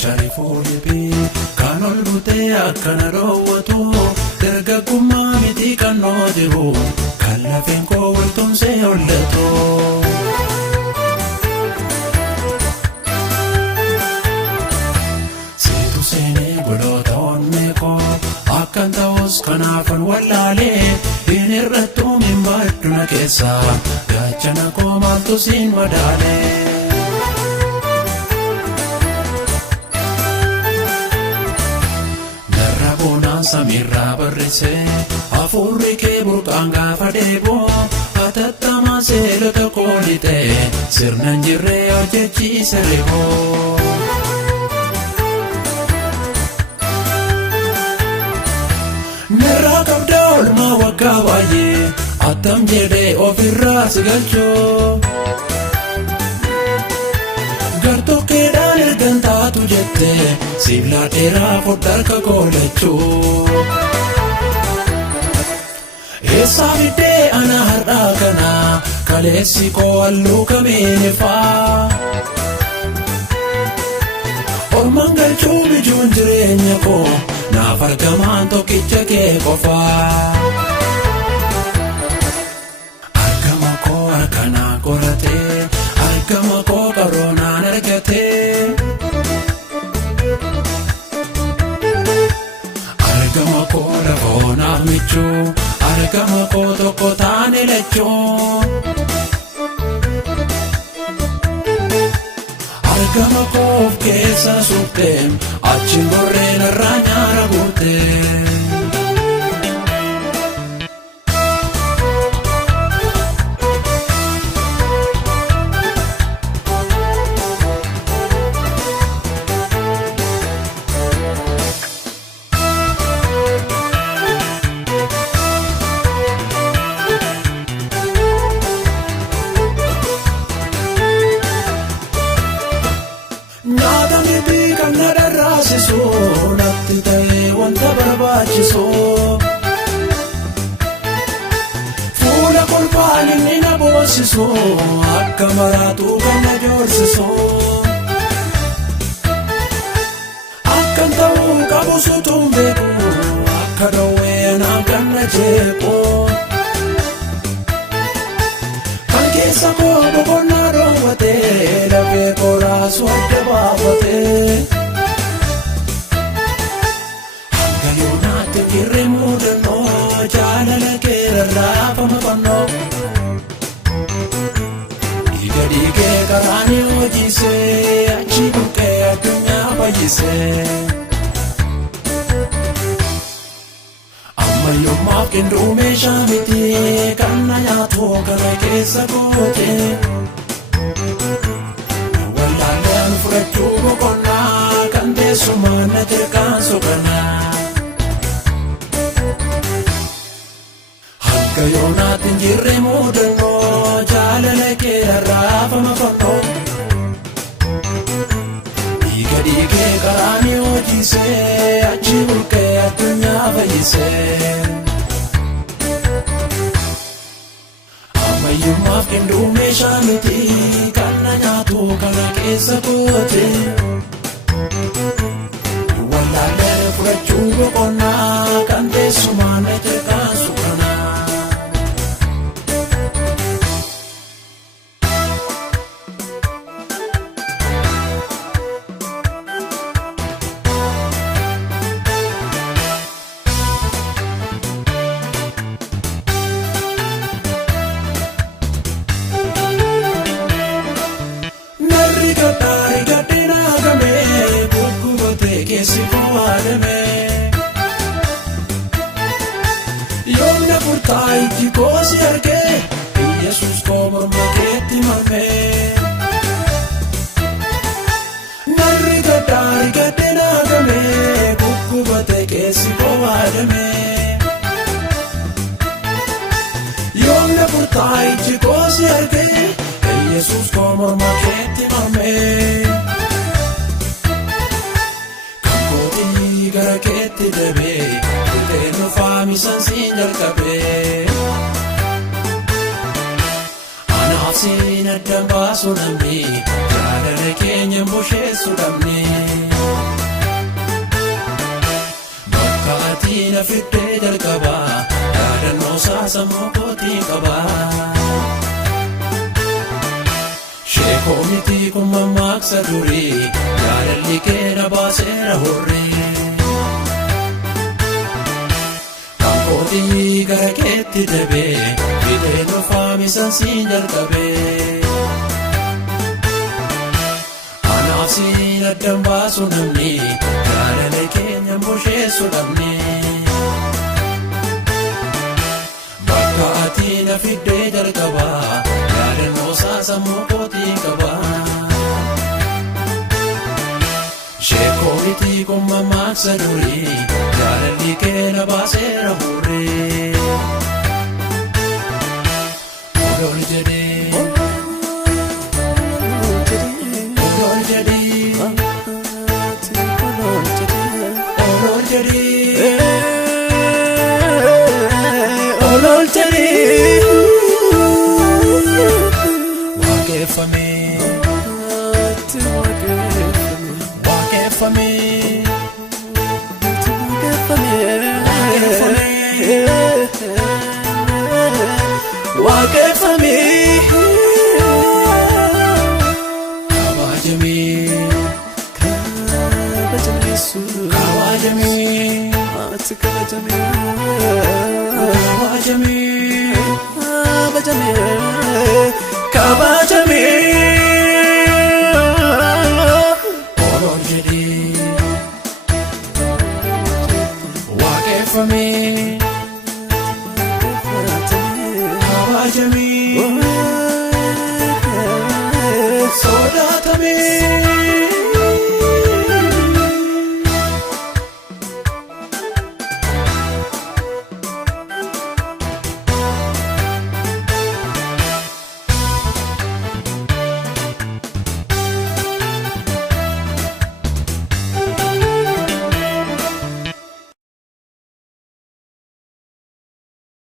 Shari fuudhibi kan ol butee akkana dhoowwatu dargaggummaa miti kan noo jiru kan lafeen koo waltumsee hollatu. Seetu seenee godhoota onnee koo akkan ta'us kanaafan wallaalee hin irrattuu min badduna keessa gaachana koo maaltu siin madaalee. Samirraa barreessee hafuurri kee burqaan gaafa deeboo hatattamaa seelota koolitee sirnan jirree hojjechiise reeboo. Narraa qabdaa oolmaa waggaa baay'ee attam jedhee ofirraa si galchoo. Gartokkeedhaan ergan taatu jettee sibilaa dheeraa foddarka koolachuu. Eessaa fiddee ana har'aa kana kaleessi koo halluu kameefaa. Ormaan galchuu bijuun jireenya koo naaf argamaan tokkicha kee qofaa. Argama koo harkanaa qoratee argama koo qaroonaan argatee. Argama koo lafoonaaf michuu argama koo tokko taane lachuu. Argama koo of keessa suuftee achi gorreen irraa nyaara guutee. Natti ta'ee wanta barbaachisu fuula kolfaan inni na boosisu akka maraatu kan na joorsisu. Akkan ta'uu qabu sutuun beeku akka dhowwee naaf kan na jeequ. Kan keessa koo boqonnaa dhoowwatee lafee koo raasu adda baafatee. Kirri mudannoo jaalala keerarraa fama fannoo. Dhiiga dhiigee karaanii hojiisee achi buqqee addunyaa fayyisee. Ammayyummaaf qinduu meeshaa miti kan na nyaatu kana keessa gootee. Wallaalleen fudhachuu boqonnaa kan teessumaan na tirkaan soqanaa. Yoonaatiin jirre mudannoo jaalala keerarraa fama fannoo. Dhiiga dhiigee karaanii hojiisee achi buqqee addunyaa fayyisee. Ammayyummaaf qinduu meeshaa miti kan na nyaatu kana keessa gootee. Wallaallee fudhachuu boqonnaa kan teessumaan na tirkaan suqanaa. Yoomna furtaa iji koosi argee Yesuus koo morma keetti marmee. Narri gaddaari gadde naagamee kukkubatee keessi koo waadamee. Yoomna furtaa iji koosi argee Yesuus koo morma keetti marmee. Gara keetti deebee kutee nufaa misaan siin jalqabee. Anaaf siin adda baasu namni jaalala keenya busheessu dhabne. na fiddee jalqaba yaadannoo isaa sammuu kootii qaba. Sheekoo miti kun mammaaksa durii jaalalli kee na baaseera hurrii. Kan kootii gara keetti dabee fidee dhufaa misansiin jalqabee. Anaaf siin addan baasu namni jaalala keenyan busheessu dhabne. Bakka ati na fiddee jalqaba yaadannoo isaa sammuu kootii qaba. Sheekoo miti kun mammaaksa durii jaalalli kee na baaseera hurrii. Olool jedhee olool jedhee olool jedhee olool jedhee waaqeffamee waaqeffamee waaqeffamee kabajamee kabajameessu kabajamee ati kabajamee